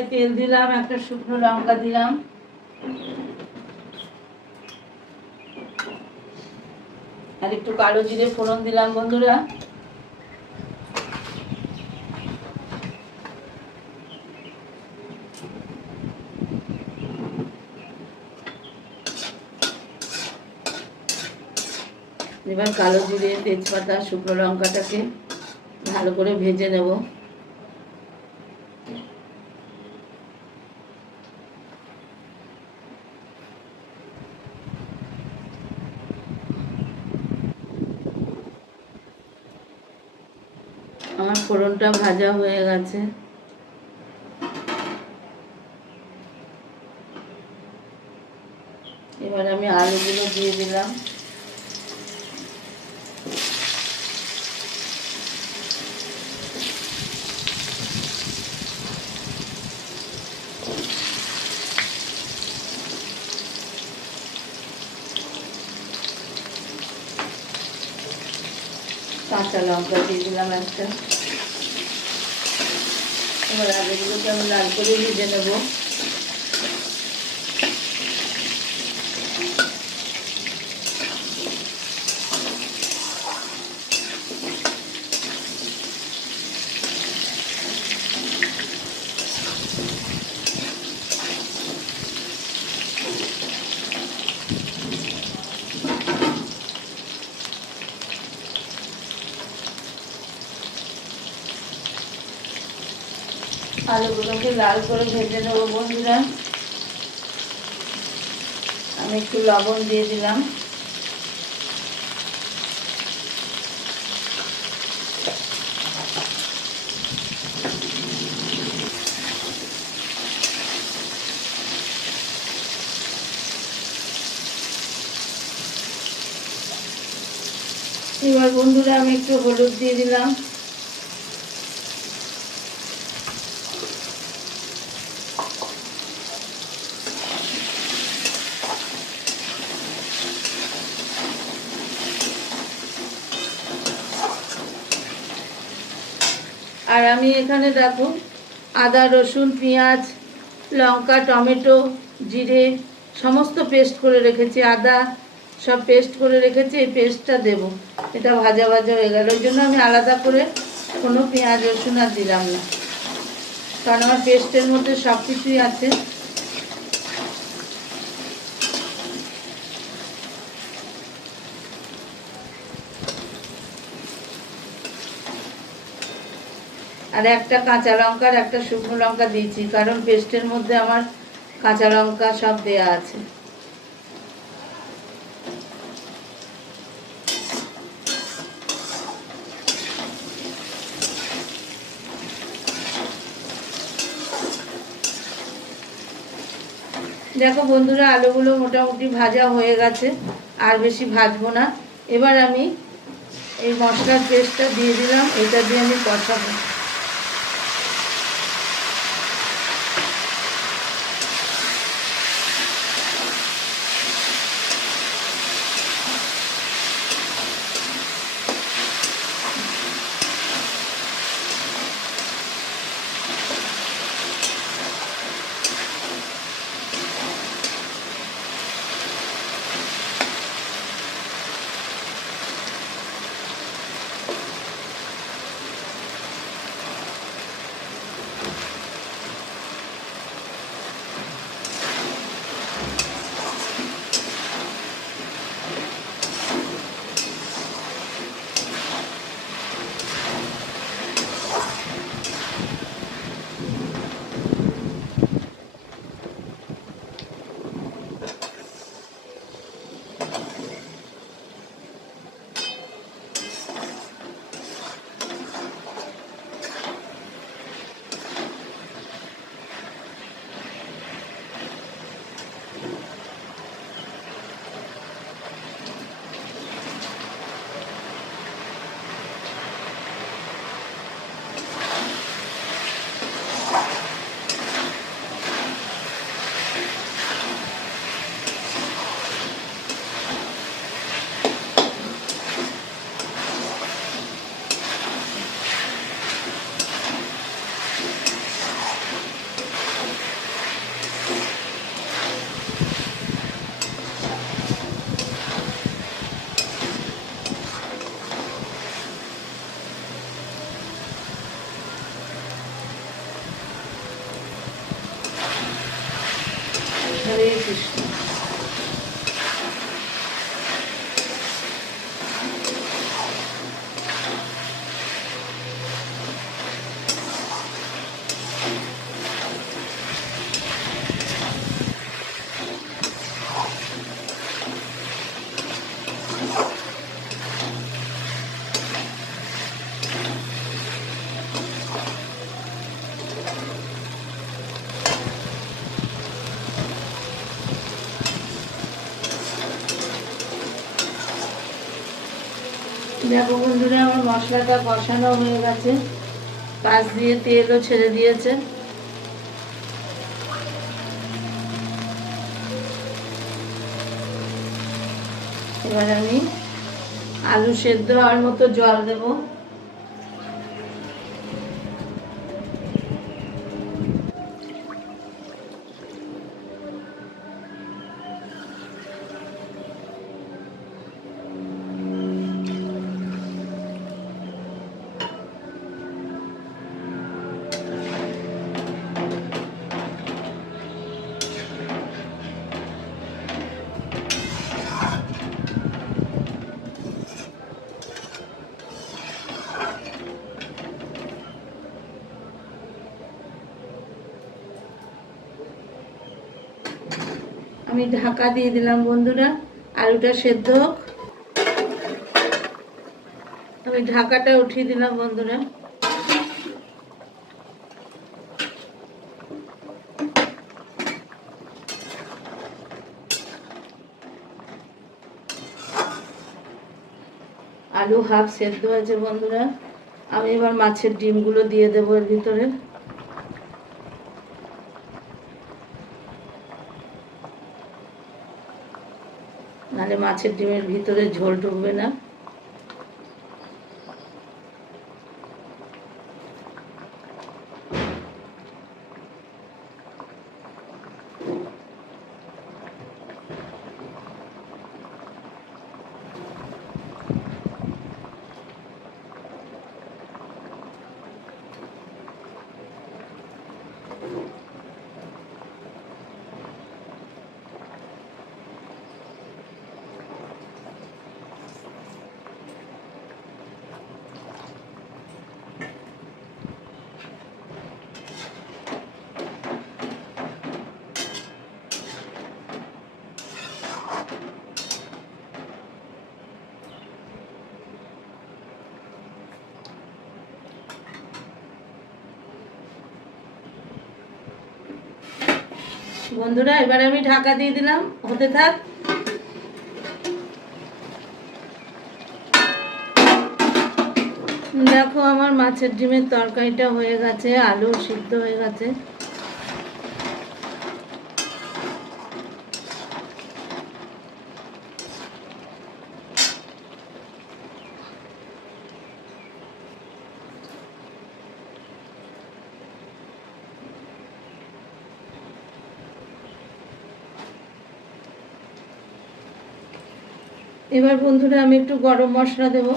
কড়াইয়ে তেল দিলাম, একটা শুকনো লঙ্কা দিলাম। আর একটু কালো জিরে ফোড়ন দিলাম, বন্ধুরা। এবার কালো জিরে, তেজপাতা, শুকনো লঙ্কাটাকে ভালো করে ভেজে নেব আমার ফোড়নটা ভাজা হয়ে গেছে। এবার আমি আলুগুলো দিয়ে দিলাম। কাঁচা লঙ্কা দিয়ে দিলাম একটা। আলুগুলোকে আমি লাল করে ভেজে নেব। আলুগুলোকে লাল করে ভেজে নেব বন্ধুরা। আমি একটু লবণ দিয়ে দিলাম। এবার বন্ধুরা আমি একটু হলুদ দিয়ে দিলাম। আর আমি এখানে দেখো আদা, রসুন, পেঁয়াজ, লঙ্কা, টমেটো, জিরে, সমস্ত পেস্ট করে রেখেছি। আদা সব পেস্ট করে রেখেছি, এই পেস্টটা দেবো। এটা ভাজা ভাজা হয়ে গেল। ওই জন্য আমি আলাদা করে কোনো পেঁয়াজ, রসুন আর দিলাম না। কারণ আমার পেস্টের মধ্যে সব কিছুই আছে। আর একটা কাঁচা লঙ্কা আর একটা শুকনো লঙ্কা দিয়েছি, কারণ পেস্টের মধ্যে আমার কাঁচা লঙ্কা সব দেয়া আছে। দেখো বন্ধুরা, আলুগুলো মোটামুটি ভাজা হয়ে গেছে, আর বেশি ভাজবো না। এবার আমি এই মশলার পেস্টটা দিয়ে দিলাম, এটা দিয়ে আমি কষাবো। Hare দেখো বন্ধুরা, আমার মশলাটা কষানো হয়ে গেছে। পাশ দিয়ে তেলও ছেড়ে দিয়েছে। এবার আমি আলু সেদ্ধ হওয়ার মতো জল দেব। আমি ঢাকা দিয়ে দিলাম বন্ধুরা, আলুটা সেদ্ধ হোক। আমি ঢাকাটা উঠিয়ে দিলাম বন্ধুরা। আলু হাফ সেদ্ধ হয়েছে বন্ধুরা। আমি এবার মাছের ডিমগুলো দিয়ে দেবো এর ভিতরে। মাছের ডিমের ভিতরে ঝোল ঢুকবে না। বন্ধুরা, এবার আমি ঢাকা দিয়ে দিলাম। হতে থাক। দেখো, আমার মাছের ডিমের তরকারিটা হয়ে গেছে, আলু সিদ্ধ হয়ে গেছে। এবার বন্ধুরা আমি একটু গরম মশলা দেব।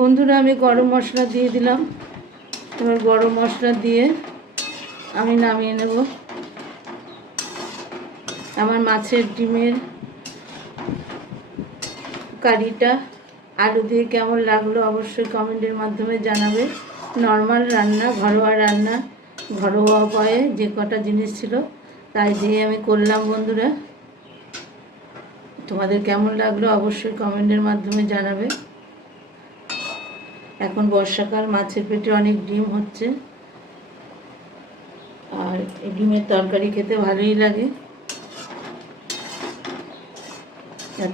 বন্ধুরা আমি গরম মশলা দিয়ে দিলাম। এবার গরম মশলা দিয়ে আমি নামিয়ে নেব। আমার মাছের ডিমের কারিটা, আলু দিয়ে কেমন লাগল অবশ্যই কমেন্টের মাধ্যমে জানাবে। নর্মাল রান্না, ঘরোয়া রান্না, ঘরোয়া উপায়ে যে কটা জিনিস ছিল তাই দিয়ে আমি করলাম বন্ধুরা। তোমাদের কেমন লাগল অবশ্যই কমেন্টের মাধ্যমে জানাবে। এখন বর্ষাকাল, মাছের পেটে অনেক ডিম হচ্ছে। আর এই ডিমের তরকারি খেতে ভালোই লাগে।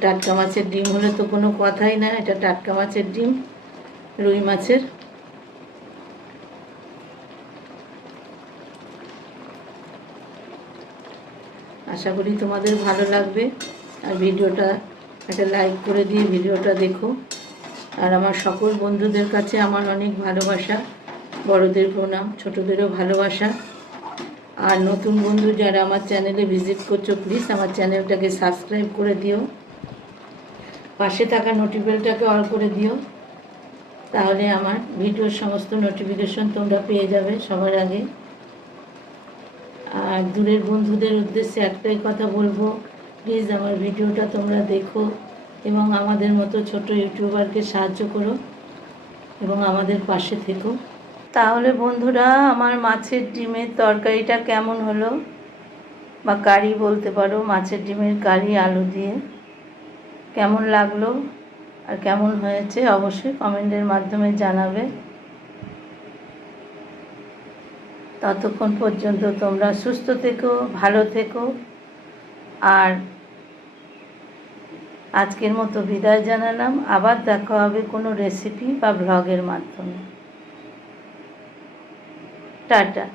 টাটকা মাছের ডিম হলে তো কোনো কথাই না, এটা টাটকা মাছের ডিম, রুই মাছের। আশা করি তোমাদের ভালো লাগবে। আর ভিডিওটা একটা লাইক করে দিয়ে ভিডিওটা দেখো। আর আমার সকল বন্ধুদের কাছে আমার অনেক ভালোবাসা, বড়দের প্রণাম, ছোটদেরও ভালোবাসা। আর নতুন বন্ধু যারা আমার চ্যানেলে ভিজিট করছ প্লিজ আমার চ্যানেলটাকে সাবস্ক্রাইব করে দিও। পাশে থাকা নোটিফিকেশনটাকে অল করে দিও। তাহলে আমার ভিডিওর সমস্ত নোটিফিকেশন তোমরা পেয়ে যাবে সবার আগে। আর দূরের বন্ধুদের উদ্দেশ্যে একটাই কথা বলব প্লিজ আমার ভিডিওটা তোমরা দেখো। এবং আমাদের মতো ছোট ইউটিউবারকে সাহায্য করো এবং আমাদের পাশে থেকো। তাহলে বন্ধুরা, আমার মাছের ডিমের তরকারিটা কেমন হলো? বা কারি বলতে পারো, মাছের ডিমের কারি, আলু দিয়ে। কেমন লাগল? আর কেমন হয়েছে? অবশ্যই কমেন্টের মাধ্যমে জানাবে। ততক্ষণ পর্যন্ত তোমরা সুস্থ থেকো, ভালো থেকো। আর আজকের মতো বিদায় জানালাম। আবার দেখা হবে কোনো রেসিপি বা ব্লগের মাধ্যমে। টাটা।